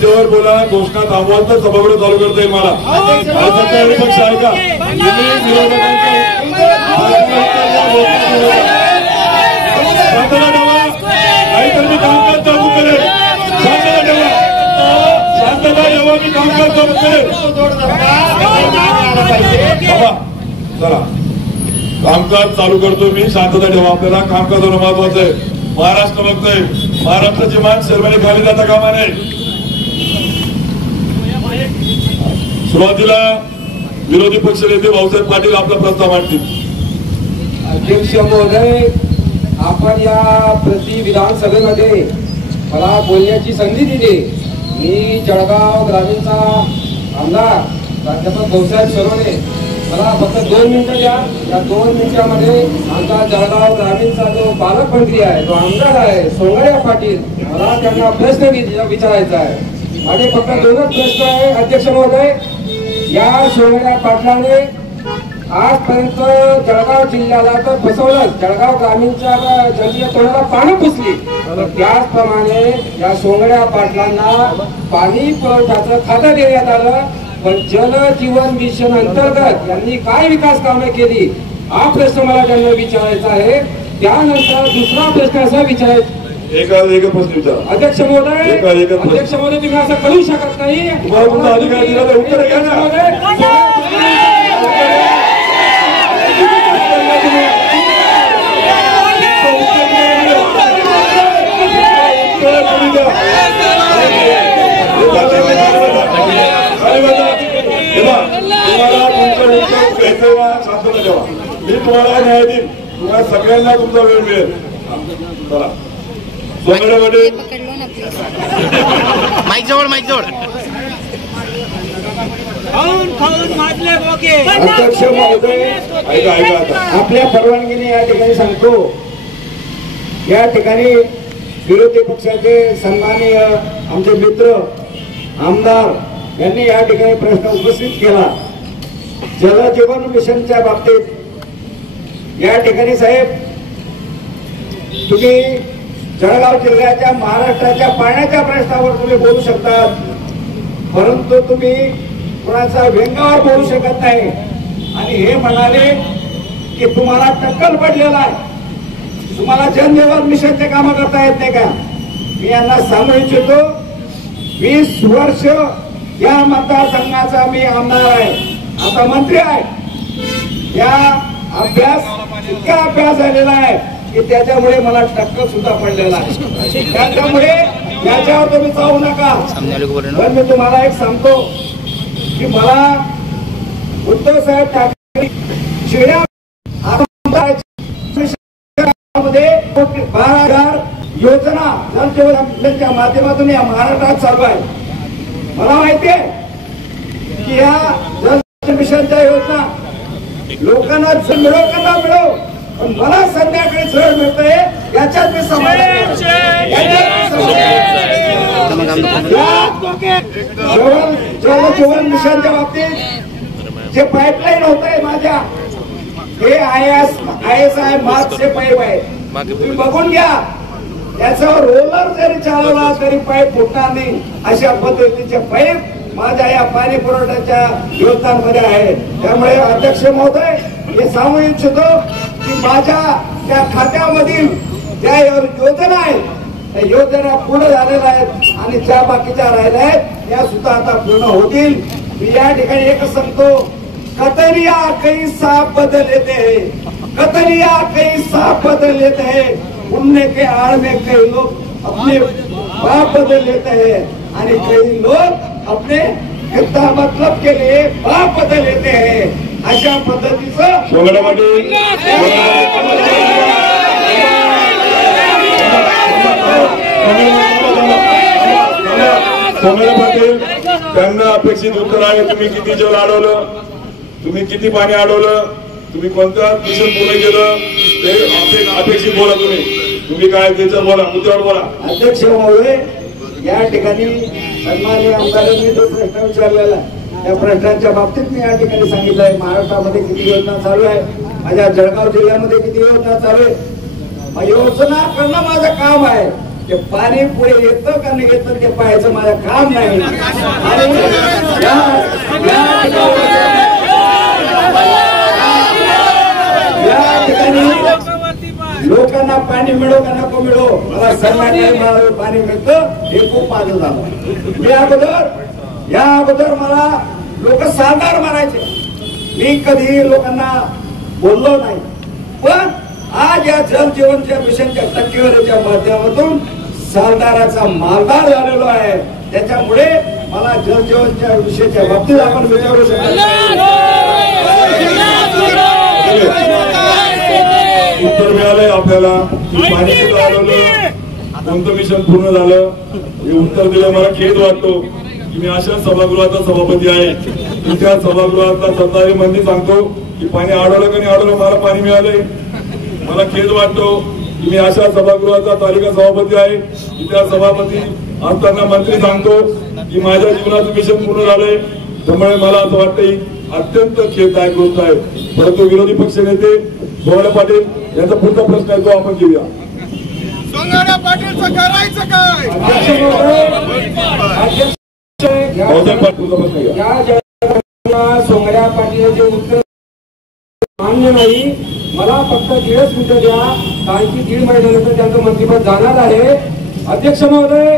मुद्द्यावर बोला, घोषणा थांबवाल तर सभागृह चालू करता येईल मला. सत्ताधारी पक्ष आहे का नाहीतर मी कामकाज चालू करेल. शांतता ठेवा, शांतता ठेवा, मी कामकाज चालू करेल. चला कामकाज चालू करतो मी. शांतता ठेवा, आपल्याला कामकाज होणं महत्वाचं आहे. महाराष्ट्र बघतोय, महाराष्ट्राची मान शर्माने खाली जाता कामा नये. सुरुवातीला विरोधी पक्ष नेते भाऊसाहेब पाटील आपला प्रस्ताव मांडतील. अध्यक्ष महोदय, आपण या प्रति विधानसभेमध्ये मला बोलण्याची संधी दिली. मी जळगाव ग्रामीणचा आमदार प्राध्यापक भाऊसाहेब सरोने, मला फक्त 2 मिनिटं द्या. या 2 मिनिटांमध्ये आमचा जळगाव ग्रामीणचा जो पालकमंत्री आहे, जो आमदार आहे सोंगड्या पाटील, मला त्यांना प्रश्न विचारायचा आहे. माझे फक्त 2च प्रश्न आहे. अध्यक्ष महोदय, या सोंगड्या पाटलाने आजपर्यंत जळगाव जिल्ह्याला तर फसवलं, जळगाव ग्रामीणच्या जनतेच्या तोंडाला पाणी पुसली. त्याचप्रमाणे या सोंगड्या पाटलांना पाणी पुरवठ्याचं खातं देण्यात आलं, पण जल जीवन मिशन अंतर्गत यांनी काय विकास कामे केली हा प्रश्न मला त्यांना विचारायचा आहे. त्यानंतर दुसरा प्रश्न असा विचारायचा. एक प्रश्न विचारा. अध्यक्ष महोदय, अध्यक्ष महोदय, तुम्ही असं करू शकत नाही. अधिकार दिला तर उत्तर घ्या ना. शांतता ठेवा, मी तुम्हाला न्याय देईन. तुम्हाला सगळ्यांना तुमचा वेळ मिळेल. चला सोंगड्यामध्ये माईक जवळ, माईक जवळ. अध्यक्ष महोदय, आपल्या परवानगीने या ठिकाणी सांगतो, या ठिकाणी विरोधी पक्षाचे सन्माननीय आमचे मित्र आमदार यांनी या ठिकाणी प्रश्न उपस्थित केला. जल जीवन मिशनच्या बाबतीत या ठिकाणी साहेब, तुम्ही जळगाव जिल्ह्याच्या महाराष्ट्राच्या पाण्याच्या प्रश्नावर तुम्ही बोलू शकता, परंतु तुम्ही कोणाचा व्यंगावर बोलू शकत नाही. आणि हे म्हणाले की तुम्हाला टक्कल पडलेला आहे, तुम्हाला जनजीवन मिशनचे काम करता येत नाही का. मी यांना सांगू इच्छितो, 20 वर्ष या मतदारसंघाचा मी आमदार आहे, आता मंत्री आहे. या इतका अभ्यास झालेला आहे की त्याच्यामुळे मला टक्कल सुद्धा पडलेला आहे. त्याच्यामुळे याच्यावर तुम्ही जाऊ नका. पण मी तुम्हाला एक सांगतो की मला उद्धव साहेब ठाकरे मध्ये 12,000 योजना जलजीवनच्या माध्यमातून या महाराष्ट्रात चालू आहे. मला माहिती आहे की या जल मिशनच्या योजना लोकांना मिळो का मिळो, पण मला संध्याकाळी जळ मिळतंय याच्यात मी समाधान. जल मिशनच्या बाबतीत जे पाईपलाईन होत आहे माझ्या, हे ISI मार्कचे पाईप आहे, तुम्ही बघून घ्या. याच्यावर रोलर जरी चालवला तरी पाईप फुटणार नाही, अशा पद्धतीचे पाईप माझ्या या पाणी पुरवठ्याच्या योजनांमध्ये आहे. त्यामुळे अध्यक्ष महोदय, हे सांगू इच्छितो की माझ्या त्या खात्यामधील ज्या योजना आहेत त्या योजना पूर्ण झालेल्या आहेत आणि ज्या बाकीच्या राहिल्या आहेत त्या सुद्धा आता पूर्ण होतील. मी या ठिकाणी एकच सांगतो, कतरिया कई साफ बदल लेते हैं, कतरिया कई साफ बदल लेते हैं, उड़ने के आड़ में कई लोग अपने बाप बदल लेते हैं आणि कई लोग अपने कितना मतलब के लिए बाप बदल लेते हैं. अशा पद्धतीचं सोंगड्या पाटील त्यांना अपेक्षित उत्तर आहे. तुम्ही किती जल अडवलं, तुम्ही किती पाणी अडवलं, तुम्ही कोणतं मिशन पूर्ण केलं ते अपेक्षित बोला. तुम्ही काय त्याचं बोला, मुद्द्यावर बोला. अध्यक्ष महोदय, या ठिकाणी सन्माननीय आमदारांनी जो प्रश्न विचारलेला त्या प्रश्नांच्या बाबतीत मी या ठिकाणी सांगितलं आहे. महाराष्ट्रामध्ये किती योजना चालू आहे, माझ्या जळगाव जिल्ह्यामध्ये किती योजना चालू आहे. योजना करणं माझं काम आहे. ते पाणी पुढे येतं का नाही येतं ते पाहायचं माझं काम नाही. आणि या ठिकाणी लोकांना पाणी मिळो का नको मिळो, मला सर्वांना पाणी मिळतं हे खूप माझं झालं. या अगोदर मला लोक साधार मारायचे, मी कधी लोकांना बोललो नाही. पण आज या जल जीवनच्या मिशनच्या टक्केवारीच्या माध्यमातून सरदाराचा मालदार झालेलो आहे. त्याच्यामुळे मला जल जीवनच्या विषयाच्या बाबतीत आपण विचारू शकतो. उत्तर मिळालंय आपल्याला की पाणी कुठं आढळलं, कोणतं मिशन पूर्ण झालं हे उत्तर दिलं. मला खेद वाटतो की मी अशा सभागृहाचा सभापती आहे की त्या सभागृहातला सरदारी मंत्री सांगतो की पाणी अडवलं का नाही अडवलं, मला पाणी मिळालंय. मला खेद वाटतो की मी अशा सभागृहाचा तालिका सभापती आहे की त्या सभापती असताना मंत्री सांगतो की माझ्या जीवनाचं मिशन पूर्ण झालंय. त्यामुळे मला असं वाटतं अत्यंत खेददायक गोष्ट आहे. परंतु विरोधी पक्ष नेते सोहळा पाटील यांचा पुढचा प्रश्न आहे तो आपण घेऊया. सोंगाड्या पाटीलचं करायचं काय? सोंगाड्या पाटीलचे उत्तर मान्य नाही. मला फक्त 1.5 मिनिटं द्या, कारण की 1.5 महिन्यानंतर त्यांचं मंत्रिपद जाणार आहे. अध्यक्ष महोदय,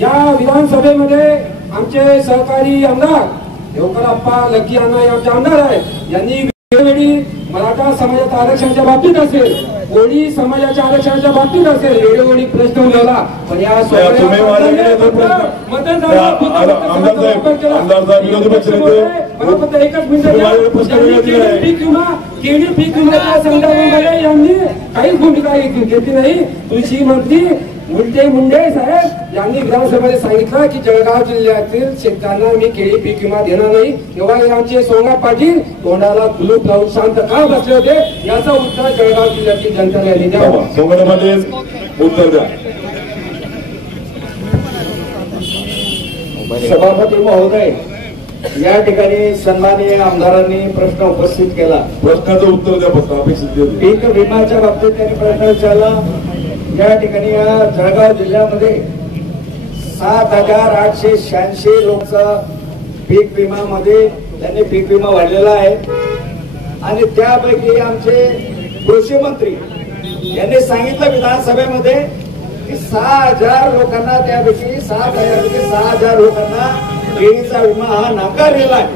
या विधानसभेमध्ये आमचे सहकारी आमदार देवकरप्पा लक्की अण्णा हे आमचे आमदार आहेत. यांनी वेळोवेळी मराठा समाजाच्या आरक्षणाच्या बाबतीत असेल, कोळी समाजाच्या आरक्षणाच्या बाबतीत असेल, वेळोवेळी प्रश्न उठवला. पण या मला फक्त 1च मिनिट, केळी पीक विम्याच्या संदर्भामध्ये यांनी काहीच भूमिका घेतली नाही. कृषी मंत्री उलटे मुंडे साहेब यांनी विधानसभेमध्ये सांगितलं की जळगाव जिल्ह्यातील शेतकऱ्यांना मी केळी पीक विमा देणार नाही. तेव्हा आमचे सोंगा पाटील तोंडाला कुलूप लावून शांत का बसले होते, याचं उत्तर जळगाव जिल्ह्यातील जनतेला द्यावं. सोंगाड्यामध्ये उत्तर द्या. सभापती महोदय, या ठिकाणी सन्माननीय आमदारांनी प्रश्न उपस्थित केला. प्रश्नाचं उत्तर द्या फक्त अपेक्षित. पीक विम्याच्या बाबतीत त्यांनी प्रश्न विचारला. या ठिकाणी या जळगाव जिल्ह्यामध्ये 7,886 लोकचा पीक विमामध्ये त्यांनी पीक विमा वाढलेला आहे. आणि त्यापैकी आमचे कृषी मंत्री यांनी सांगितलं विधानसभेमध्ये की 6,000 लोकांना, त्यापैकी 6,000 लोकांना केळीचा विमा हा नाकारलेला आहे.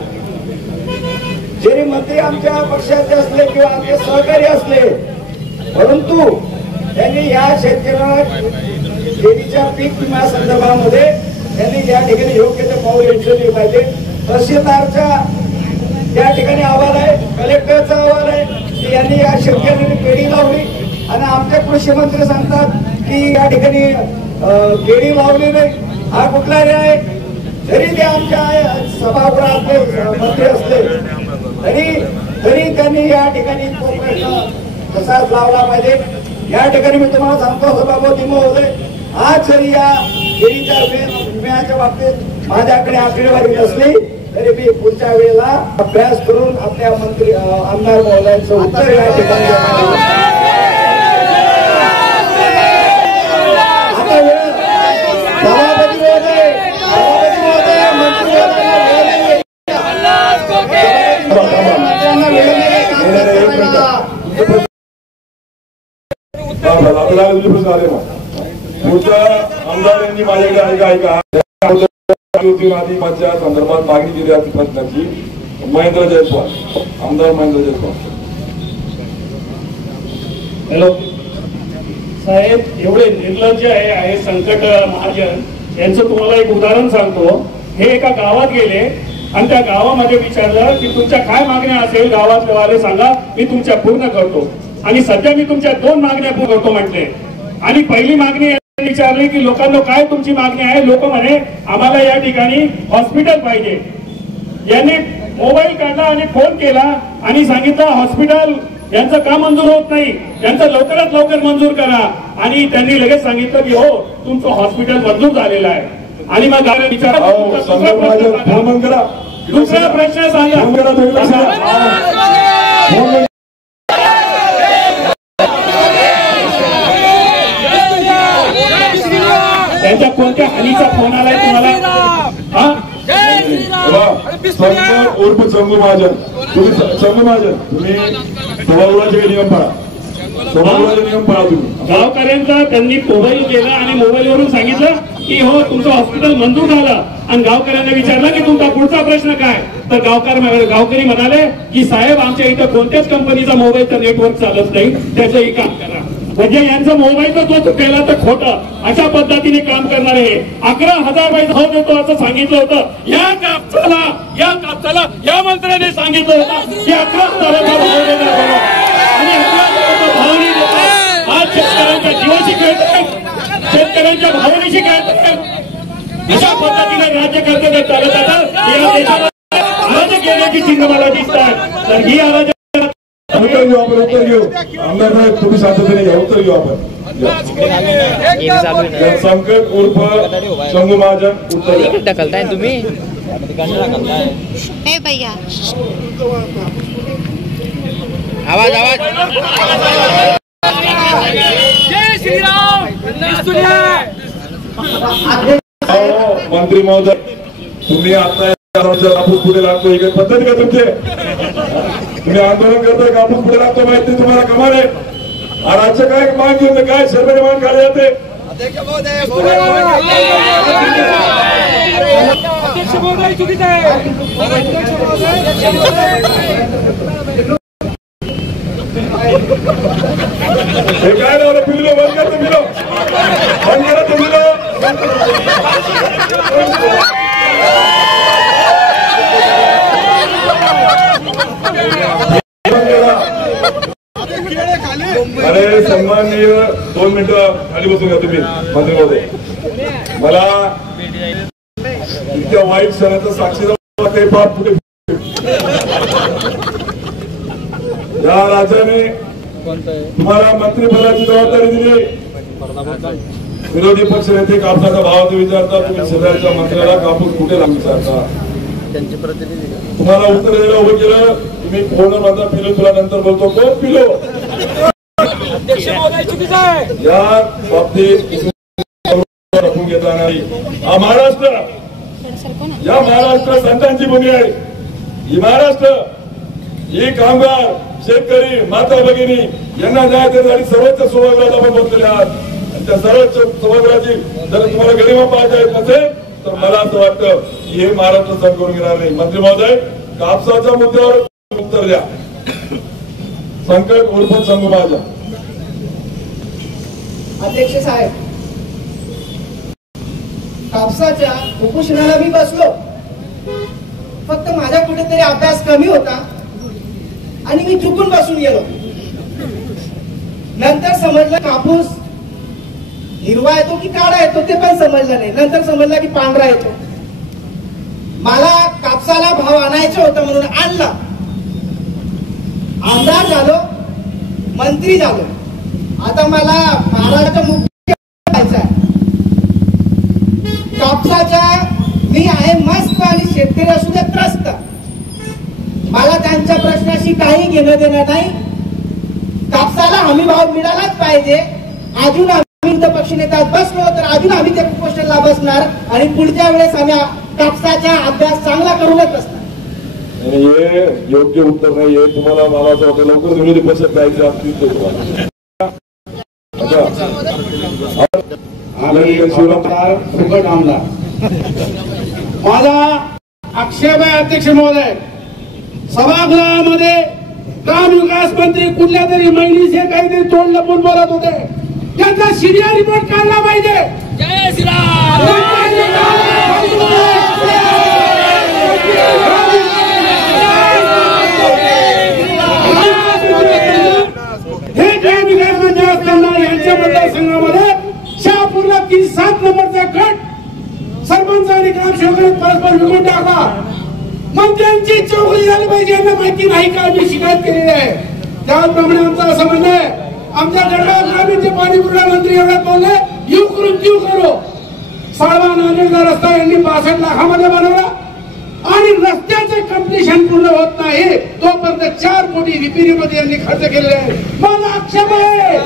जरी मंत्री आमच्या पक्षाचे असले किंवा आमचे सहकारी असले, परंतु त्यांनी या शेतकऱ्यांना केळीच्या पीक विमा संदर्भामध्ये त्यांनी या ठिकाणी योग्य ते पाऊल उचलले पाहिजे. तहसीलदारच्या या ठिकाणी अहवाल आहे, कलेक्टरचा अहवाल आहे की यांनी या शेतकऱ्यांनी केळी लावली, आणि आमचे कृषी मंत्री सांगतात की या ठिकाणी केळी लावली नाही. हा कुठला न्याय आहे? जरी ते आमच्या सभागृहातले मंत्री असले तरी त्यांनी या ठिकाणी तो प्रश्न तसाच लावला पाहिजे. या ठिकाणी मी तुम्हाला सांगतो सभापती महोदय, आज जरी या केळीच्या विम्याच्या बाबतीत माझ्याकडे आकडेवारी नसली तरी मी पुढच्या वेळेला अभ्यास करून आपल्या मंत्री आमदार महोदयांचं उत्तर या ठिकाणी सभापती महोदय, मंत्री पुढच्या आमदारांनी माझ्याकडे ऐका आदिवासीच्या संदर्भात मागणी केली आहे प्रश्नाची. महेंद्र जयस्वाल, आमदार महेंद्र जयस्वाल. हॅलो साहेब, एवढे निर्लज्ज आहे संकट महाजन यांचं तुम्हाला एक उदाहरण सांगतो. हे एका गावात गेले आणि त्या गावामध्ये विचारलं की तुमच्या काय मागण्या असेल गावातले वाले सांगा, मी तुमच्या पूर्ण करतो. आणि सध्या मी तुमच्या 2 मागण्या पूर्ण करतो म्हटले. आणि पहिली मागणी विचारली की लोकांना काय तुमची मागणी आहे. लोक म्हणे आम्हाला या ठिकाणी हॉस्पिटल पाहिजे. यांनी मोबाईल काढला आणि फोन केला आणि सांगितलं हॉस्पिटल यांचं का मंजूर होत नाही, त्यांचं लवकरात लवकर मंजूर करा. आणि त्यांनी लगेच सांगितलं की हो तुमचं हॉस्पिटल मंजूर झालेलं आहे. आणि मग विचार दुसरा प्रश्न सांगा. शंभू महाजन, तुम्ही शंभू महाजन, तुम्ही सभागृहाचे नियम पाळा, सभागृहाचे नियम पाळा तुम्ही. गावकऱ्यांचा त्यांनी मोबाईल केला आणि मोबाईलवरून सांगितलं की हो तुमचं हॉस्पिटल मंजूर झालं, आणि गावकऱ्यांना विचारलं की तुमचा पुढचा प्रश्न काय, तर गावकरी म्हणाले की साहेब आमच्या इथं कोणत्याच कंपनीचा मोबाईलचा नेटवर्क चालत नाही, त्याचंही काम करा. म्हणजे यांचं मोबाईलचा तो केला तर खोटं, अशा पद्धतीने काम करणार आहे. 11,000 भाव देतो असं सांगितलं होतं. या कापसाला या मंत्र्याने सांगितलं होतं की 11,000 भाव देणार म्हणून. आणि 11,000 भाव नाही देतात. आज शेतकऱ्यांच्या जीवाशी खेळतात, शेतकऱ्यांच्या भावनेशी खेळतात. अशा पद्धतीने राज्य करते चालत आता या देशामध्ये अराजक केल्याची चिन्ह मला दिसतात. तर ही अराजक उत्तर घेऊ आपण, उत्तर घेऊ. आमदार साहेब तुम्ही शांततेने घ्या, उत्तर घेऊ आपण. संकट उर्फ शंभू महाजन, उत्तर घ्या. ढकलताय तुम्ही हे भैया आवाज जय श्रीराम. मंत्री महोदय, तुम्ही आता कापूस पुढे लागतो ही काही पद्धत का तुमचे? तुम्ही आंदोलन करताय, कापूस पुढे लागतो माहिती तुम्हाला, कमाल आहे. राज्य काय मान घेऊन काय शर्मेने मान खाली जाते? अध्यक्ष महोदय चुकीचं आहे. हे काय लावलं? पिलो बंद करतो, पिलो बंद करतो, पिलो अरे सन्माननीय 2 मिनिटं खाली बसून घ्या तुम्ही मंत्री महोदय. मला इतक्या वाईट क्षणाचा साक्षीदार काही फार पुढे या राज्याने तुम्हाला मंत्रिपदाची जबाबदारी दिली. विरोधी पक्ष नेते कापसाचा भाव विचारता, तुम्ही शेजारच्या मंत्र्याला कापूस कुठे लागू विचारता. तुम्हाला उत्तर द्यायला उभं केलं, तुम्ही फोन माझा पिलो तुला नंतर बोलतो, कोण पिलो? अध्यक्ष महोदय चुकीचं आहे. या बाबतीत रखून घेता नाही. हा महाराष्ट्र, या महाराष्ट्र संतांची भूमी आहे. ही महाराष्ट्र, ही कामगार, शेतकरी, माता भगिनी यांना न्याय देण्यासाठी सर्वोच्च सभागृहात आपण बसलेले आहात. आणि त्या सर्वोच्च सभागृहाची जर तुम्हाला गरिमा पाहता येत नसेल तर मला असं वाटतं की हे महाराष्ट्र सहन करून घेणार नाही. मंत्री महोदय, कापसाच्या मुद्द्यावर उत्तर द्या. संकट उर्फ शंभू महाजन. अध्यक्ष साहेब, कापसाच्या उपोषणाला मी बसलो, फक्त माझा कुठेतरी अभ्यास कमी होता आणि मी चुकून बसून गेलो. नंतर समजलं कापूस हिरवा येतो की काळा येतो ते पण समजलं नाही. नंतर समजलं की पांढरा येतो. मला कापसाला भाव आणायचा होता म्हणून आणला. आमदार झालो, मंत्री झालो. आता मला महाराष्ट्र मुख्य व्हायचा आहे. कापसाच्या मी आहे मस्त आणि शेतकरी असू दे त्रस्त. मला त्यांच्या प्रश्नाशी काही घेणं देणं नाही. कापसाला हमी भाव मिळालाच पाहिजे. अजून आम्ही पक्ष नेत्यात बसलो तर अजून आम्ही त्या कुपोषणाला बसणार आणि पुढच्या वेळेस आम्ही कापसाचा अभ्यास चांगला करूनच बसणार. हे योग्य उत्तर नाहीये. तुम्हाला मला असं वाटतं लवकर विरोधी पक्षात जायचं असतील फुकट आमदार. माझा आक्षेप आहे अध्यक्ष महोदय, सभागृहामध्ये ग्राम विकास मंत्री कुठल्या तरी महिलेचे काहीतरी तोंड लपून बोलत होते. त्याचा सीरियल रिपोर्ट काढला पाहिजे. जय श्रीराम. हे ग्राम विकास मंत्री असताना यांच्या मतदारसंघामध्ये शहापूरला 7 नंबरचा गट सरपंच आणि ग्रामसेवकांनी परस्पर विकून टाकला. मंत्र्यांची चौकशी झाली पाहिजे यांना माहिती नाही का? मी शिकायत केलेली आहे. त्याप्रमाणे आमचं असं म्हणणं आहे, आमच्या जळगाव ग्रामीणचे पाणीपुरवठा मंत्री एवढ्यात बोलले यू करून क्यू करो. साळवा नांदेडचा रस्ता यांनी 62 लाखामध्ये बनवला आणि रस्त्याचे कम्प्लिशन पूर्ण होत नाही तोपर्यंत 4 कोटी रिपेरीमध्ये यांनी खर्च केलेले आहे. माझा आक्षेप आहे.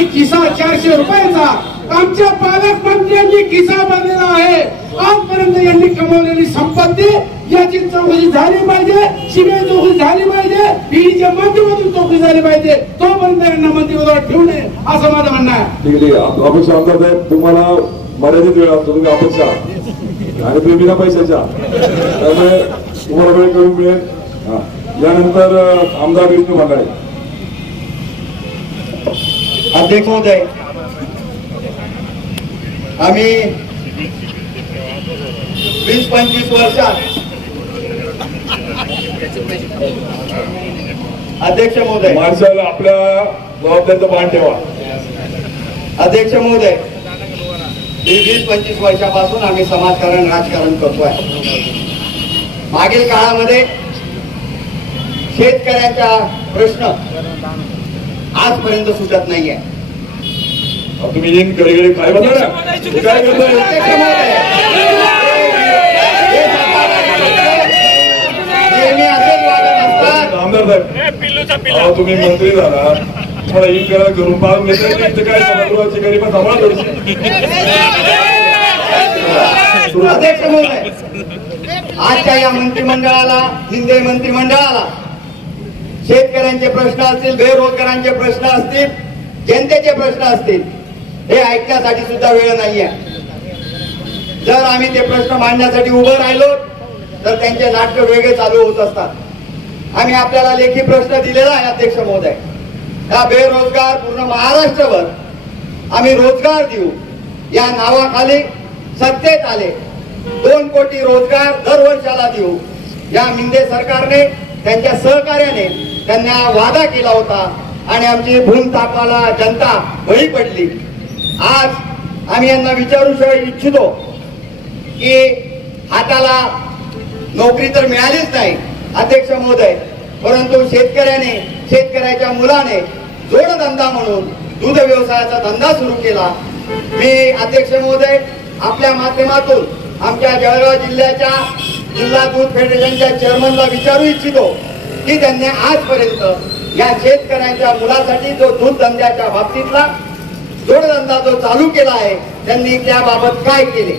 आणि किसा 400 रुपयाचा आमच्या पालकमंत्र्यांनी किसा भरलेला आहे. आजपर्यंत यांनी कमवलेली संपत्ती याची चौकशी झाली पाहिजे, सीबीआय चौकशी झाली पाहिजे, ईडीच्या माध्यमातून चौकशी झाली पाहिजे. तोपर्यंत यांना मंत्रिपदावर ठेवू नये असं माझं म्हणणं आहे. ठीक आहे. अपेक्षा आमदार साहेब तुम्हाला मर्यादित वेळ असतो, तुम्ही अपेक्षा आणि तुम्ही बिना पैशाच्या, त्यामुळे तुम्हाला वेळ करून मिळेल. यानंतर आमदार विष्णू भांगाडे. अध्यक्ष महोदय, आम्ही 20-25 वर्षात अध्यक्ष महोदय माणसाला आपल्या जबाबदारीचं भान ठेवा. अध्यक्ष महोदय, 20-25 वर्षापासून आम्ही समाजकारण राजकारण करतोय. मागील काळामध्ये शेतकऱ्याचा प्रश्न आजपर्यंत सुटत नाहीये. तुम्ही येईन कडे काय बघा ना काय करताय. आमदार साहेब तुम्ही मंत्री झाला, तुम्हाला येईन करायला घरून पाहून घेतलं काय सभागृहाची गरिमा सांभाळा थोडीशी. अध्यक्ष महोदय, आजच्या या मंत्रिमंडळाला, हिंदे मंत्रिमंडळाला शेतकऱ्यांचे प्रश्न असतील, बेरोजगारांचे प्रश्न असतील, जनतेचे प्रश्न असतील, हे ऐकण्यासाठी सुद्धा वेळ नाहीये. जर आम्ही ते प्रश्न मांडण्यासाठी उभं राहिलो तर त्यांचे नाट्य वेगळे चालू होत असतात. आम्ही आपल्याला लेखी प्रश्न दिलेला आहे अध्यक्ष महोदय. या बेरोजगार पूर्ण महाराष्ट्रभर आम्ही रोजगार देऊ या नावाखाली सत्तेत आले. 2 कोटी रोजगार दरवर्षाला देऊ या मिंदे सरकारने त्यांच्या सहकार्याने त्यांना वादा केला होता आणि आमची भूम तापाला जनता बळी पडली. आज आम्ही यांना विचारू इच्छितो की हाताला नोकरी तर मिळालीच नाही अध्यक्ष महोदय, परंतु शेतकऱ्याने, शेतकऱ्याच्या मुलाने जोडधंदा म्हणून दूध व्यवसायाचा धंदा सुरू केला. मी अध्यक्ष महोदय आपल्या माध्यमातून आमच्या जळगाव जिल्ह्याच्या जिल्हा दूध फेडरेशनच्या चेअरमनला विचारू इच्छितो की त्यांनी आजपर्यंत या शेतकऱ्यांच्या मुलासाठी जो दूध धंद्याच्या बाबतीतला जोडधंदा जो चालू केला आहे त्यांनी त्याबाबत काय केले.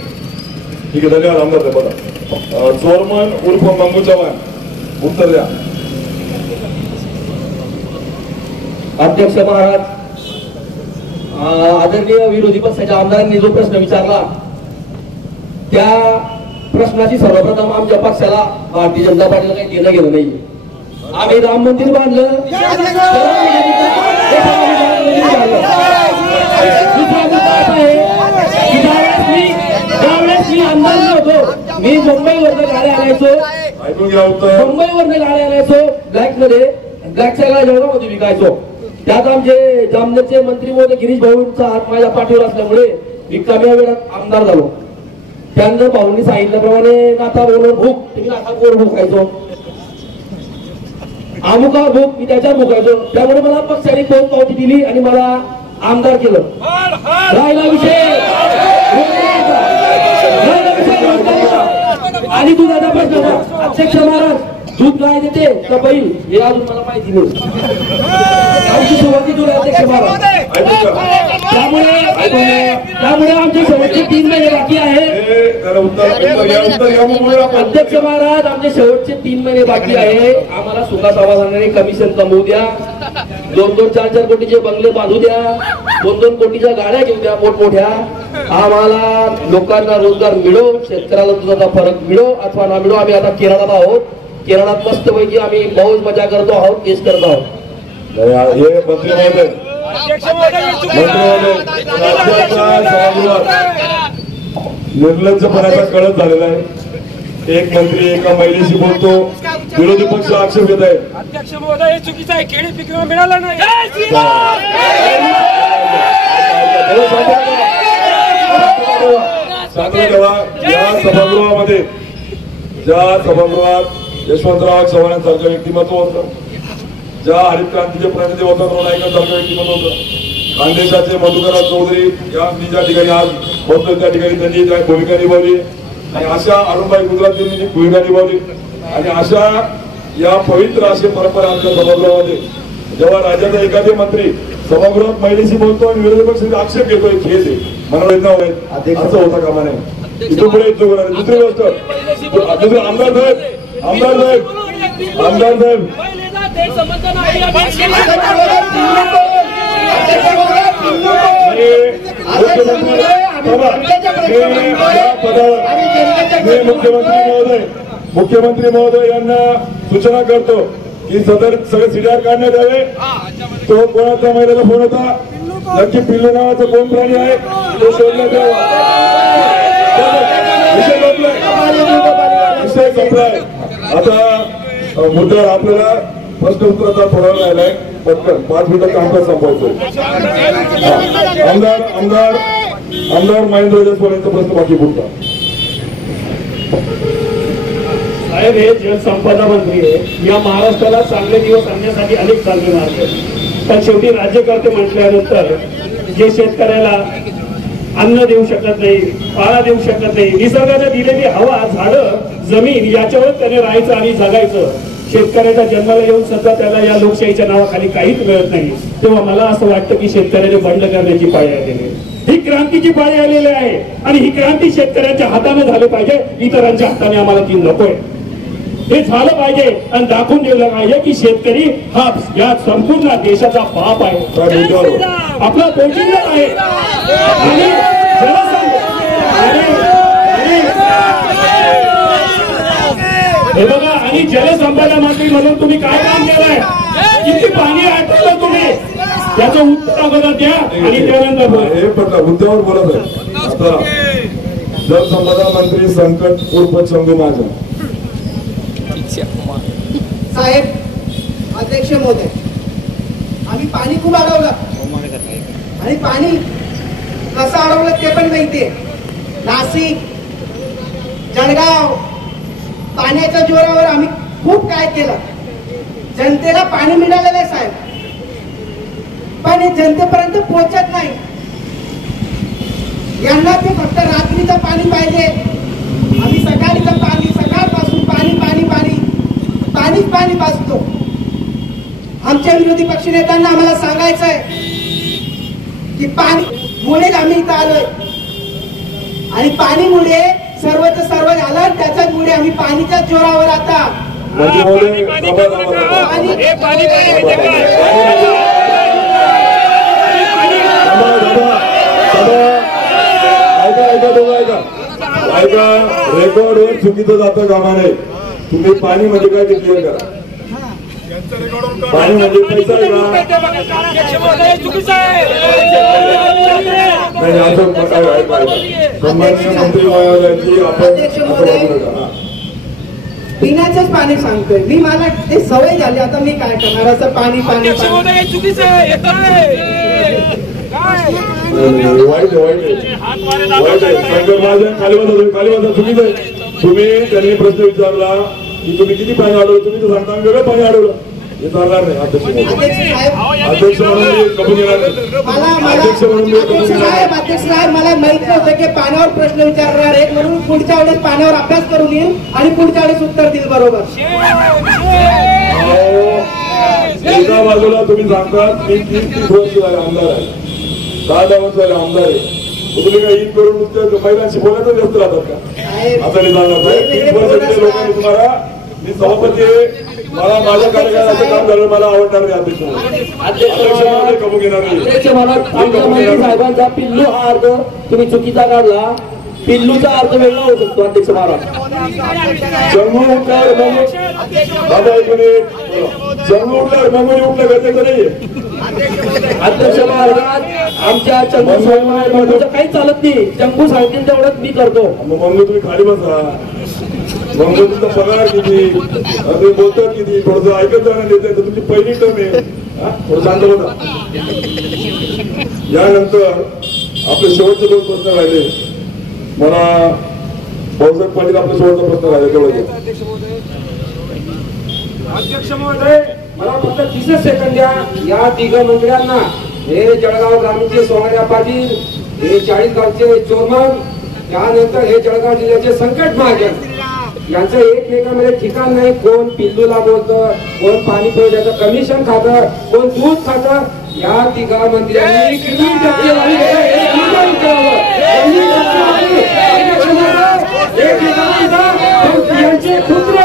ठीक आहे, धन्यवाद आमदार साहेब. बघा चोरमन उर्फ मंगू चव्हाण, उत्तर द्या. अध्यक्ष महाराज, आदरणीय विरोधी पक्षाच्या आमदारांनी जो प्रश्न विचारला त्या प्रश्नाची सर्वप्रथम आमच्या पक्षाला भारतीय जनता पार्टीला काही देणं घेणं नाही. आम्ही राम मंदिर बांधलं, मी आमदार होतो, मी मुंबईवरनं गाड्या आणायचो, मुंबईवरनं गाड्या आणायचो, ब्लॅकच्या गाड्या जळगावमध्ये विकायचो. त्यात आमचे जामनेरचे मंत्री महोदय गिरीश भाऊंचा हात माझ्या पाठीवर असल्यामुळे मी कमी वेळात आमदार झालो. त्यानंतर भाऊंनी सांगितल्याप्रमाणे नाथा बोलून भूक, तुम्ही नाथा बोर भूक खायचो, अमुका भूक मी त्याच्यात भुकायचो. त्यामुळे मला पक्षाने पोच पावती दिली आणि मला आमदार केलं. राहिला विषय आणि दुधाचा प्रश्न. अध्यक्ष महाराज, दूध काय देते का बैल हे अजून मला माहिती नाही. आमची सुरुवाती दूध अध्यक्ष महाराज. त्यामुळे आमचे शेवटचे 3 महिने बाकी आहे. अध्यक्ष महाराज, आमचे शेवटचे 3 महिने बाकी आहे. आम्हाला सुखा समाधानाने कमिशन कमवू द्या, 2-2, 4-4 कोटीचे बंगले बांधू द्या, 2-2 कोटीच्या गाड्या घेऊ द्या मोठमोठ्या. आम्हाला लोकांना रोजगार मिळो, शेतकऱ्याला दुधाचा फरक मिळो अथवा ना मिळो. आम्ही आता केरळात आहोत, केरळात मस्तपैकी आम्ही मौज मजा करतो आहोत, केस करतो आहोत. हे मंत्री महोदय, निर्लज्जपणाचा कळत झालेला आहे. एक मंत्री एका महिलेशी बोलतो, विरोधी पक्ष आक्षेप घेत आहे. अध्यक्ष महोदय, हे चुकीचं आहे. केळी पिकवून मिळालं नाही. या सभागृहामध्ये, ज्या सभागृहात यशवंतराव चव्हाणांसारखं व्यक्तिमत्व होतं, ज्या हरित क्रांतीचे प्रणेते वसंतराव नाईकांसारखं व्यक्तिमत्व होतं, खानदेशाचे मधुकरराव चौधरी यांनी ज्या ठिकाणी आज होतो त्या ठिकाणी त्यांनी भूमिका निभावली आणि अशा अरुणबाई गुजरातींनी भूमिका निभावली आणि अशा या पवित्र अशी परंपरा आमच्या सभागृहामध्ये जेव्हा राज्याचा एखादे मंत्री सभागृहात महिलेशी बोलतो आणि विरोधी पक्षाचे आक्षेप घेतोय, खेळ आहे मला वेदना होत असं होता कामा नये. इथून पुढे इथं होणार आहे. दुसरी गोष्ट दुसरं आमदार साहेब मुख्यमंत्री महोदय यांना सूचना करतो की सदर सगळे सीडीआर काढण्यात यावे. तो कोणाचा महिलेचा फोन होता, नक्की पिल्लू नावाचा कोण प्राणी आहे तो शोधण्यात यावा. विषय संपलाय. आता मुद्द्यावर आपल्याला प्रश्न उत्तराचा थोडा वेळ राहिलाय. पटकन 5 मिनिटात कामकाज संपवायचं. आमदार महेंद्र जयस्वाल यांचा प्रश्न बाकी पुढचा. साहेब हे जलसंपदा मंत्री आहे. या महाराष्ट्राला चांगले दिवस आणण्यासाठी अनेक चांगले मार्ग आहेत. पण शेवटी राज्यकर्ते म्हटल्यानंतर जे शेतकऱ्याला अन्न देऊ शकत नाही, पाळा देऊ शकत नाही, निसर्गाने दिलेली हवा, झाडं, जमीन याच्यावर त्याने राहायचं आणि जगायचं. शेतकऱ्याच्या जन्माला येऊन सध्या त्याला या लोकशाहीच्या नावाखाली काहीच मिळत नाही. तेव्हा मला असं वाटतं की शेतकऱ्याने बंड करण्याची पाळी आलेली आहे. ही क्रांतीची पाळी आलेली आहे आणि ही क्रांती शेतकऱ्यांच्या हाताने झाली पाहिजे. इतरांच्या हाताने आम्हाला ती नकोय. हे झालं पाहिजे आणि दाखवून दिलं पाहिजे की शेतकरी हा या संपूर्ण देशाचा बाप आहे, आपला पोशिंदा आहे. आणि हे बघा, आणि जलसंपदा मंत्री म्हणून तुम्ही काय काम केलंय, किती पाणी आटवलं तुम्ही, त्याचं उत्तर अगोदर द्या आणि त्यानंतर बोला. मुद्द्यावर बोलत आहे. आता जलसंपदा मंत्री संकट उर्फ शंभू महाजन साहेब, अध्यक्ष महोदय, आम्ही पाणी खूप अडवलं आणि पाणी कसं अडवलं ते पण माहितीये. नाशिक, जळगाव, पाण्याच्या जोरावर आम्ही खूप काय केलं. जनतेला पाणी मिळालेलं आहे साहेब, पण हे जनतेपर्यंत पोहोचत नाही. यांना ते फक्त रात्रीचं पाणी पाहिजे. आम्ही सकाळीचं पाणी, सकाळपासून पाणी पाणी पाणी पाणीच पाणी पाजतो. आमच्या विरोधी पक्षनेत्यांना आम्हाला सांगायचं आहे की पाणी मुळे आम्ही इथं आलोय आणि पाणीमुळे सर्वच सर्व झालं. त्याच्यामुळे आम्ही पाणीच्या जोरावर आता ऐका, रेकॉर्डवर चुकीचं जातं कामा नाही. तुम्ही पाणी म्हणजे काय ते क्लिअर करा. पाणी म्हणजे पैसा आहे का? नाही, असं सन्माननीय मंत्री महोदयांची आपण पिण्याचंच पाणी सांगतोय मी. मला ते सवय झाली, आता मी काय करणार. असं पाणी पाणी चुकीचं आहे. वाईट आहे. खाली बसा चुकीचं आहे. तुम्ही त्यांनी प्रश्न विचारला की तुम्ही किती पाणी अडवलं, तुम्ही तर सांगता वेगळं पाणी अडवलं. हे चालणार नाही. अध्यक्ष म्हणून कबूल येणार नाही. अध्यक्ष साहेब, मला माहित नव्हतं की पाण्यावर प्रश्न विचारणार आहेत म्हणून पुढच्या वेळेस पाण्यावर अभ्यास करून येईल आणि पुढच्या वेळेस उत्तर देईल बरोबर. एका बाजूला तुम्ही सांगतात मी 30 वर्ष झाले आमदार आहे, 10 वर्ष झाले आमदार आहे. तुम्ही काही ईद करून नुसतं महिलांशी बोलायचं व्यस्त राहतात का? आता नाही जाणार नाही. 30 वर्षाच्या लोकांनी तुम्हाला, मी सभापती आहे, मला माझ्या कार्यकाळाचं काम झालं, मला आवडणार नाही. अध्यक्ष कबूल घेणार नाही. साहेबांचा पिल्लू हा अर्थ तुम्ही चुकीचा काढला. पिल्लूचा अर्थ वेगळा होऊ शकतो. अध्यक्ष महाराज, जन्म उठल्यावर बाबा जन्म उठल्यावर मेमोरी उठलं गरजेचं नाहीये. अध्यक्ष महाराज, आमच्या चंगू काही चालत नाही. चंगू सांगतील तेवढंच मी करतो. मग तुम्ही खाली बसा. मग तुमचा पगार किती, तुम्ही बोलतात किती, थोडंसं ऐकत जाणं देते. तुमची पहिली टर्म आहे. थोडं शांत बसा. यानंतर आपले शेवटचे 2 प्रश्न राहिले. मला भाऊसाहेब पाटील आपला शेवटचा प्रश्न राहिले तेवढे. अध्यक्ष महोदय, मला फक्त 30 सेकंद द्या. या 3 मंत्र्यांना, हे जळगाव ग्रामीणचे सोमय्या पाटील, हे 40 गावचे चोरमन, त्यानंतर हे जळगाव जिल्ह्याचे संकट महाजन, यांचं एकमेकांमध्ये ठिकाण नाही. कोण पिल्लूला बोलतं, कोण पाणी पुरवठ्याचं कमिशन खातं, कोण दूध खातं. या तिघा मंत्र्यांनी किती टक्केवारी आहे हे निर्धारित करावं. यांनी यांचे पुत्र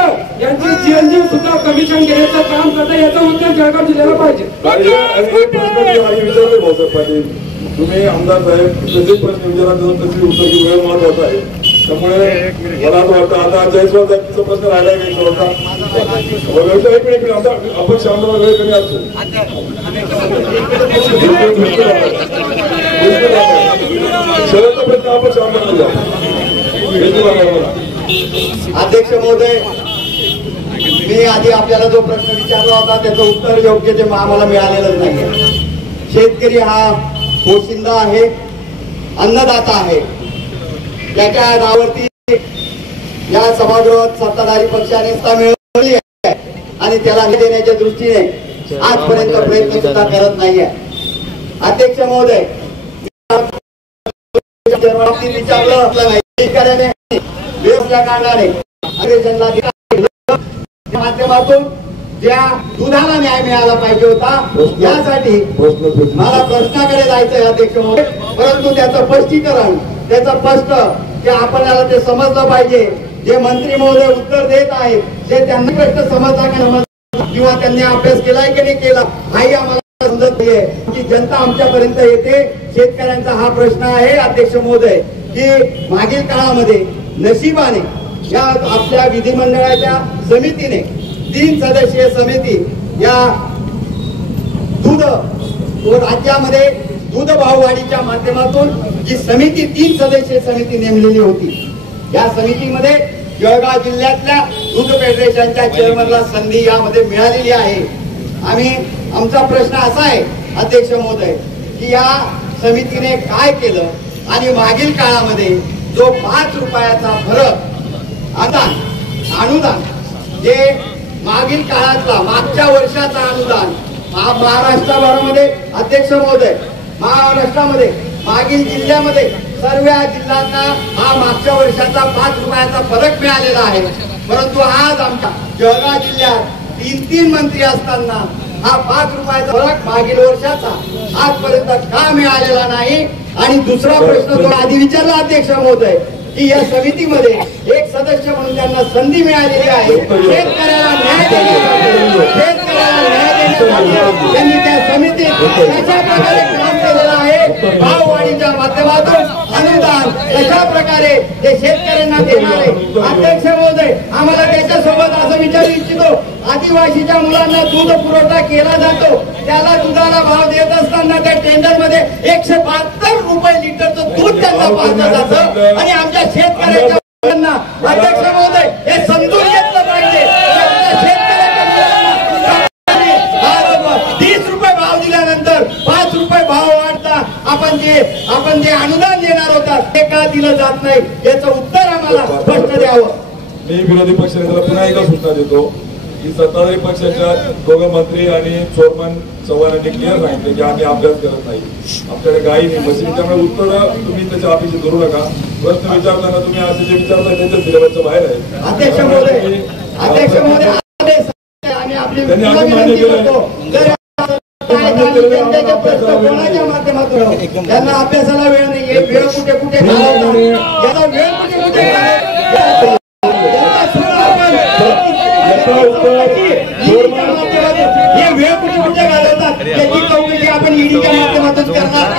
यांचे चिरंजीव सुद्धा कमिशन घेण्याचं काम करतं याचं उत्तर जळगाव जिल्ह्याला पाहिजे. विचारले भाऊसाहेब पाटील, तुम्ही आमदार साहेब तसे प्रश्न विचारा तशी उत्तर वेळ महत्वाचा आहे. त्यामुळे मला असं वाटतं आता जयस्वाल साहेबचा प्रश्न राहिला आहे का होता आमचा अपक्ष आमदार वेळ कमी असतो. शेवटचा प्रश्न अपक्ष आमदार अध्यक्ष महोदय, मी आधी आपल्याला जो प्रश्न विचारला होता त्याचं उत्तर योग्य ते आम्हाला मिळालेलं नाहीये. शेतकरी हा पोशिंदा आहे, अन्नदाता आहे. त्याच्या नावावरती या सभागृहात सत्ताधारी पक्षाने सत्ता मिळवली आहे आणि त्याला देण्याच्या दृष्टीने आजपर्यंत प्रयत्न सुद्धा करत नाहीये. अध्यक्ष महोदय, विचारलं नाही शेतकऱ्याने वेगवेगळ्या कारणाने अधिवेशनला माध्यमातून ज्या दुधाला न्याय मिळाला पाहिजे होता यासाठी मला प्रश्नाकडे जायचंय अध्यक्ष महोदय. परंतु त्याचं स्पष्टीकरण, त्याचं स्पष्ट जे आपल्याला ते समजलं पाहिजे. जे मंत्री महोदय उत्तर देत आहेत ते त्यांना प्रश्न समजला का समजला किंवा त्यांनी अभ्यास केलाय की नाही केला हाही आम्हाला समजत नाहीये. की जनता आमच्यापर्यंत येते. शेतकऱ्यांचा हा प्रश्न आहे अध्यक्ष महोदय की मागील काळामध्ये नशिबाने या आपल्या विधिमंडळाच्या समितीने 3 सदस्यीय समिती या दूध राज्यामध्ये दूध भाववाढीच्या माध्यमातून जी समिती 3 सदस्यीय समिती नेमलेली होती. या समितीमध्ये जळगाव जिल्ह्यातल्या दूध फेडरेशनच्या चेअरमनला संधी यामध्ये मिळालेली आहे. आमचा प्रश्न असा आहे अध्यक्ष महोदय की या समितीने काय केलं आणि मागील काळामध्ये जो 5 रुपयाचा फरक अनुदान जे मागील काळातला मागच्या वर्षाचा अनुदान महाराष्ट्राभरामध्ये अध्यक्ष महोदय महाराष्ट्रामध्ये मागील जिल्ह्यामध्ये सर्व जिल्ह्यांना हा मागच्या वर्षाचा 5 रुपयाचा फरक मिळालेला आहे. परंतु आज आमच्या जळगाव जिल्ह्यात 3 मंत्री असताना हा 5 रुपयाचा फरक मागील वर्षाचा आजपर्यंत का मिळालेला नाही. आणि दुसरा प्रश्न तो आधी विचारला अध्यक्ष महोदय की या समितीमध्ये एक सदस्य म्हणून त्यांना संधी मिळालेली आहे. शेतकऱ्याला न्याय देण्यासाठी त्यांनी त्या समितीत कशा प्रकारे काम केलेलं आहे. भाववाढीच्या माध्यमातून अनुदान कशा प्रकारे ते शेतकऱ्यांना देणार आहे. अध्यक्ष महोदय, आम्हाला त्याच्यासोबत असं विचारू इच्छितो, आदिवासीच्या मुलांना दूध पुरवठा केला जातो, त्याला दुधाला भाव देत असताना त्या टेंडर मध्ये 172 रुपये लिटरचं दूध त्यांना पाजलं जातं आणि आमच्या शेतकऱ्याच्या मुलांना अध्यक्ष महोदय हे समजून घेतलं पाहिजे. 30 रुपये भाव दिल्यानंतर 5 रुपये भाव वाढता आपण जे अनुदान देणार होता ते का दिलं जात नाही याचं उत्तर आम्हाला स्पष्ट द्यावं. मी विरोधी पक्षनेत्याला पुन्हा एकदा सूचना देतो की सत्ताधारी पक्षाच्या 2 मंत्री आणि चोरमन चव्हाणांनी क्लिअर सांगितले की आम्ही अभ्यास करत नाही, आपल्याकडे गाई नाही मशीन, त्यामुळे उत्तर तुम्ही त्याच्या अपेक्षा करू नका. प्रश्न विचारताना तुम्ही असे जे विचारता त्यांच्या सिलेबसच्या बाहेर आहे. अध्यक्ष महोदय आम्ही आपली विनंती करतो कोणाच्या माध्यमातून त्यांना अभ्यासाला वेळ नाही. वेळ कुठे कुठे घालवतात, वेळ कुठे कुठे हे वेळ कुठे कुठे घालवतात याची चौकशी आपण ईडीच्या माध्यमातून करणार.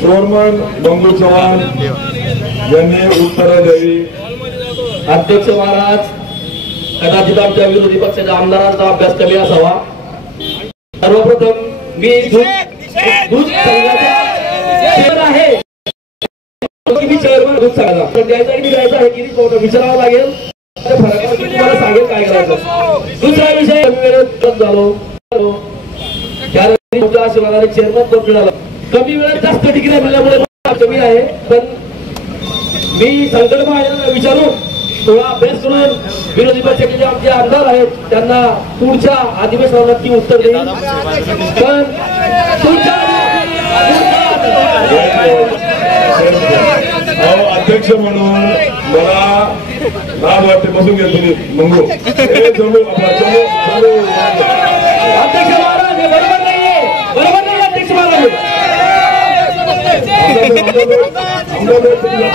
चोरमन मंगू चव्हाण यांनी उत्तरं द्यावी. अध्यक्ष महाराज, कदाचित आमच्या विरोधी पक्षाच्या आमदारांचा अभ्यास कमी असावा. सर्वप्रथम मी दूध संघाचा चेअरमन आहे. मी चेअरमन दूध संघाचा पण द्यायचा की द्यायचा आहे की विचारावं लागेल. फरक तुम्हाला सांगेल काय करायचं. दुसरा विषय झालो त्या आशीर्वादाने चेअरमन कंप्लीट झाला. कमी वेळात जास्त डिग्री मिळाल्यामुळे कमी आहे. पण मी संकल्प विचारून थोडा अभ्यास करून विरोधी पक्षाचे जे आमचे आमदार आहेत त्यांना पुढच्या अधिवेशनाला नक्की उत्तर देईल. पण अध्यक्ष म्हणून मला लाज वाटते. बसून घ्या तुम्ही मंगू. अध्यक्ष महाराज हे बरोबर नाहीये.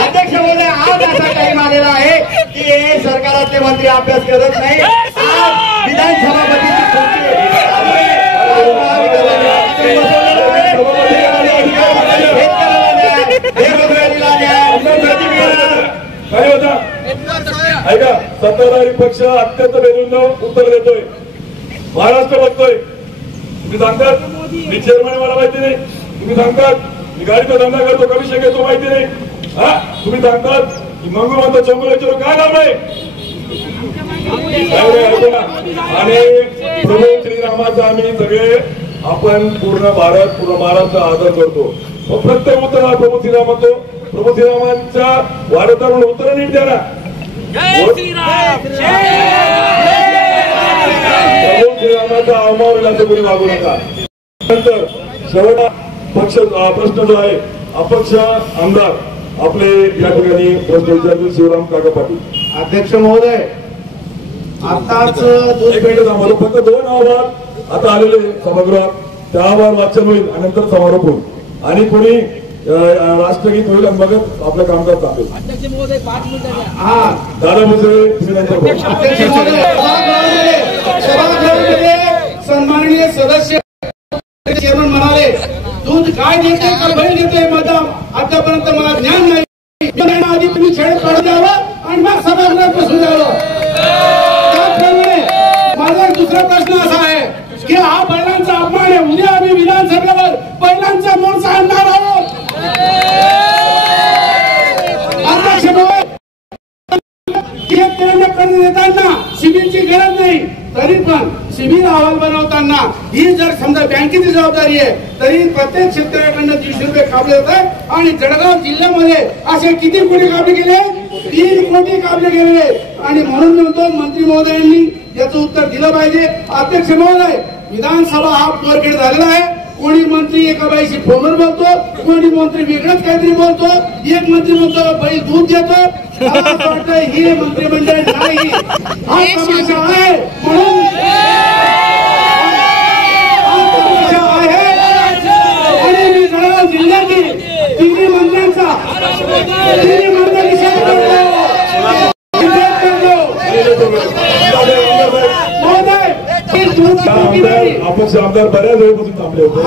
अध्यक्ष महोदय, आज असा टाइम आलेला आहे की हे सरकारातले मंत्री अभ्यास करत नाही. आज विधानसभापतीची खुर्ची काय होता ऐका, सत्ताधारी पक्ष अत्यंत बेधून उत्तर देतोय. महाराष्ट्र बघतोय. तुम्ही सांगतात मी चेअरमॅन मला माहिती नाही. तुम्ही सांगतात मी गाडीचा धंदा करतो, कमिशन घेतो माहिती नाही. हा तुम्ही सांगतात की मंगू म्हणतो चंबुलेश्वर काय लावलंय. आणि प्रभू श्रीरामाचा आम्ही सगळे आपण पूर्ण भारत पूर्ण महाराष्ट्र आदर करतो. प्रत्येक उत्तर हा प्रभू श्रीराम म्हणतो. प्रभू श्रीरामांच्या वारसा म्हणून उत्तर नीट द्या ना. प्रभू श्रीरामाचा अवमान असं कोणी मागू नका. नंतर शेवटचा पक्ष प्रश्न जो आहे, अपक्ष आमदार आपले या ठिकाणी प्रश्न विचारतील शिवराम काका पाटील. अध्यक्ष महोदय, आताच एक मिनिट थांबलो. फक्त 2 अहवाल आता आलेले सभागृहात, त्या अहवाल वाचन होईल आणि नंतर समारोप होईल आणि कोणी राष्ट्रगीत होईल आणि मगच आपलं कामकाज चालेल. हा दादा भुसे तुम्ही नंतर बोला. अध्यक्ष महोदय, सभागृहामध्ये सन्माननीय सदस्य चेअरमन म्हणाले दूध काय देते का बैल देते माझा आतापर्यंत मला ज्ञान नाही. आधी तुम्ही शाळेत काढून द्यावं आणि मग सभागृहात बसून द्यावं. त्याचप्रमाणे माझा दुसरा प्रश्न असा आहे की हा बैलांचा अपमान आहे. उद्या आम्ही विधानसभेवर बैलांचा मोर्चा आणणार आहोत. अध्यक्ष महोदय, देताना शिबिरची गरज नाही, तरी पण शिबिर अहवाल बनवताना ही जर समजा बँकेची जबाबदारी आहे तरी प्रत्येक शेतकऱ्याकडनं 150 रुपये कापले जातात. आणि जळगाव जिल्ह्यामध्ये असे किती कोटी कापले गेले? 3 कोटी कापले गेले. आणि म्हणून म्हणतो मंत्री महोदयांनी याचं उत्तर दिलं पाहिजे. अध्यक्ष महोदय, विधानसभा हा पोरखेड झालेला आहे. कोणी मंत्री एका बाईशी फोनवर बोलतो, कोणी मंत्री वेगळंच काहीतरी बोलतो. एक मंत्री म्हणतो बैल दूध देतो. मला असं वाटतं ही मंत्रिमंडळ नाही, हा तमाशा आहे. म्हणून हा तमाशा आहे. आणि मी जळगाव जिल्ह्यातील 3 मंत्र्यांचा निषेध करतो. अपक्ष आमदार बऱ्याच वेळेपासून थांबले होते.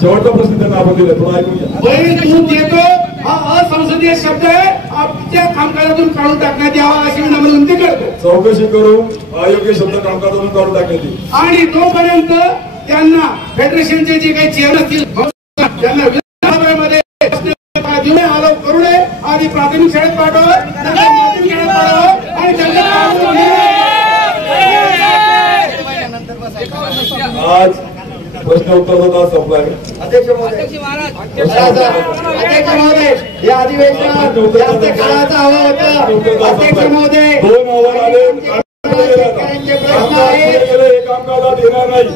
शेवटचा प्रश्न त्यांना आपण दिला, थोडा ऐकूया. बैल दूध देतो हा असंसदीय शब्द आहे. आपल्या कामकाजातून काढून टाकण्यात यावा अशी मी विनंती करतो. चौकशी करून अयोग्य शब्द कामकाजातून काढून टाकण्यात येईल. आणि तोपर्यंत त्यांना फेडरेशनचे जे काही चेअरमन असतील त्यांना विधानसभेमध्ये आरोप करू नये. आधी प्राथमिक शाळेत पाठवावं, नंतर माध्यमिक शाळेत पाठवावं आणि त्यांना आज प्रश्न उत्तर संपला आहे. अध्यक्ष महोदय, या अधिवेशनात जास्त काळाचा हवा होता. अध्यक्ष महोदय, 2 अहवाल आले. शेतकऱ्यांचे प्रश्न आहेत. हे कामकाजात येणार नाही.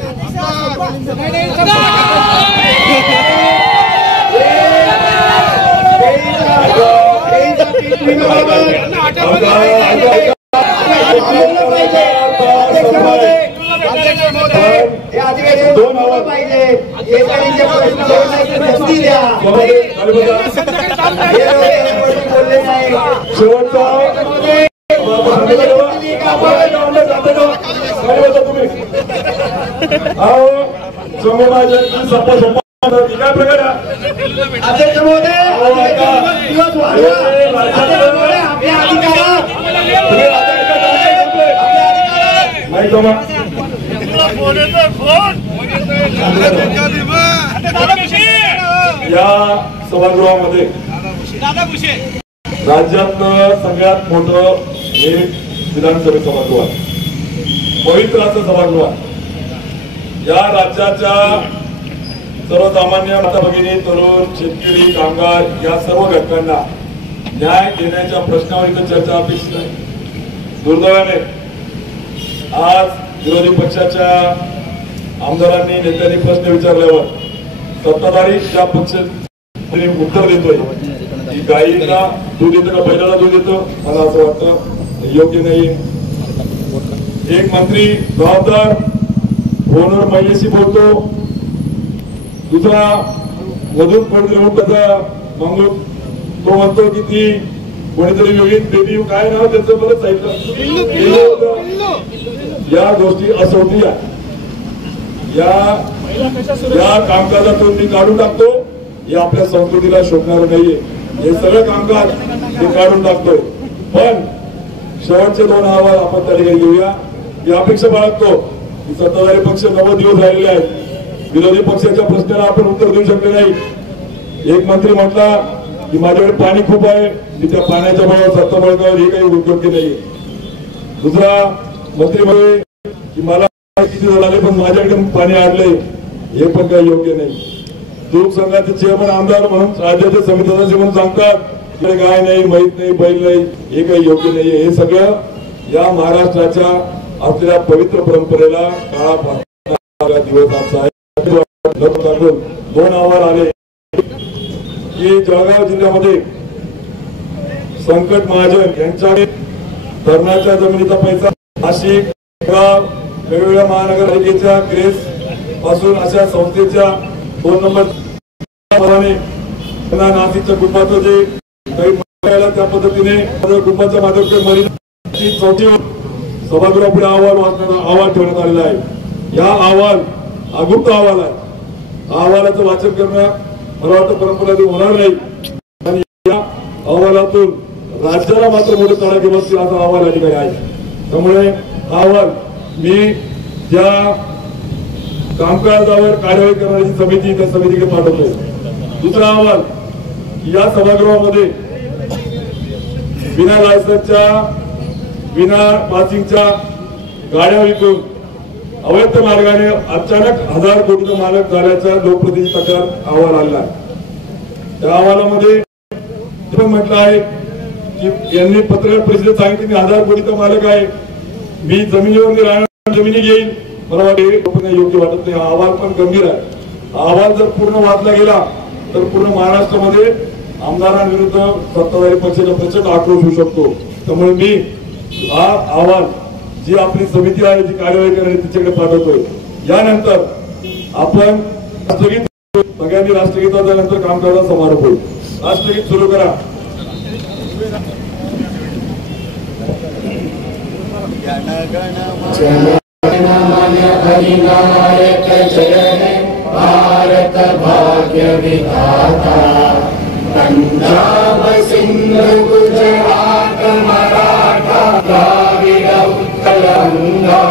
हे अधिवेशन 2 अहवाल पाहिजे. शेतकऱ्यांचे प्रश्न नक्की द्या. बोलले नाही. शेवटचा तुम्ही जम्मू काय प्रकार अध्यक्ष महोदय, दिवस वाढवा. आपल्या अधिकारात नाही जमा. या सभागृहामध्ये राज्यातलं सगळ्यात मोठं हे विधानसभे सभागृह आहे. पवित्र असं सभागृह आहे. या राज्याच्या सर्वसामान्य माता भगिनी, तरुण, शेतकरी, कामगार या सर्व घटकांना न्याय देण्याच्या प्रश्नावर इथं चर्चा अपेक्षित आहे. दुर्दैवाने आज विरोधी पक्षाच्या आमदारांनी, नेत्यांनी प्रश्न विचारल्यावर सत्ताधारी ज्या पक्ष उत्तर देतोय की गाईला दूध येतं का बैलाला दूध येतं, मला असं वाटतं योग्य नाही. एक मंत्री जबाबदार फोनवर महिलेशी बोलतो, दुसरा मधून कोणतरी त्याचा मग तो म्हणतो की ती कोणीतरी वेगळी बेबी काय नाव त्याचं बरंच ऐकलं. या गोष्टी असोडल्या या कामकाजातून मी काढून टाकतो. हे आपल्या संस्कृतीला शोभणार नाहीये. हे सगळं कामकाज मी काढून टाकतो. पण शेवटचे 2 अहवाल आपण त्या ठिकाणी घेऊया. ही अपेक्षा बाळगतो की सत्ताधारी पक्ष 90 दिवस राहिलेले आहेत. विरोधी पक्षाच्या प्रश्नाला आपण उत्तर देऊ शकले नाही. एक मंत्री म्हटला की माझ्याकडे पाणी खूप आहे, मी त्या पाण्याच्या बळावर सत्ता बळकावर हे काही योग्य नाहीये. दुसरा मंत्री म्हणे की मला किती झाले पण माझ्याकडे पाणी आणले, हे पण काही योग्य नाही. दूध संघाचे चेअरमन आमदार म्हणून राज्याचे समिती सदस्य म्हणून सांगतात गाय नाही, म्हैस नाही, बैल नाही, हे काही योग्य नाहीये. हे सगळं या महाराष्ट्राच्या असलेल्या पवित्र परंपरेला काळा दिवस आजचा आहे. 2 अहवाल आले की जळगाव जिल्ह्यामध्ये संकट महाजन यांच्याकडे धरणाच्या जमिनीचा पैसा नाशिक वेगवेगळ्या महानगरपालिकेच्या ग्रेस पासून अशा संस्थेच्या 2 नंबर नाशिकच्या कुटुंबाचं जे काही त्या पद्धतीने कुटुंबाच्या माध्यमातून मरीची चौथी सभागृहापुढे अहवाल ठेवण्यात आलेला आहे. या अहवाल अगुप्त अहवाल आहे. अहवालाचं वाचन करणं मला वाटतं परंपरा होणार नाही. आणि या अहवालातून राज्याला मात्र मोठे तडाखे बसतील असा अहवाल या ठिकाणी आहे. त्यामुळे अहवाल मी ज्या कामकाजावर कार्यवाही करण्याची समिती त्या समितीकडे पाठवतोय. दुसरा अहवाल या सभागृहामध्ये बिना लायसन्सच्या बिना पासिंगच्या गाड्या विकून अवैध मार्गाने अचानक 1000 कोटीचा मालक झाल्याचा लोकप्रतिनिधी तक्रार अहवाल आलेला आहे. त्या अहवालामध्ये म्हटलं आहे की यांनी पत्रकार परिषदेत सांगितले की 1000 कोटीचा मालक आहे, मी जमिनीवर राहणार जमिनी घेईन. मला वाटतं योग्य वाटत नाही. हा अहवाल पण गंभीर आहे. अहवाल जर पूर्ण वाचला गेला तर पूर्ण महाराष्ट्रामध्ये आमदारांविरुद्ध सत्ताधारी पक्षाचा प्रचंड आक्रोश होऊ शकतो. त्यामुळे मी हा अहवाल जी आपली समिती आहे जी कार्यवाही करणे तिच्याकडे पाठवतोय. यानंतर आपण राष्ट्रगीत सगळ्यांनी राष्ट्रगीताच्या नंतर कामकाजाचा समारोप होईल. राष्ट्रगीत सुरू करा. भारत भाग्य विधाता पंजाब सिंध गुजरात मराठा द्राविड उत्कल गंगा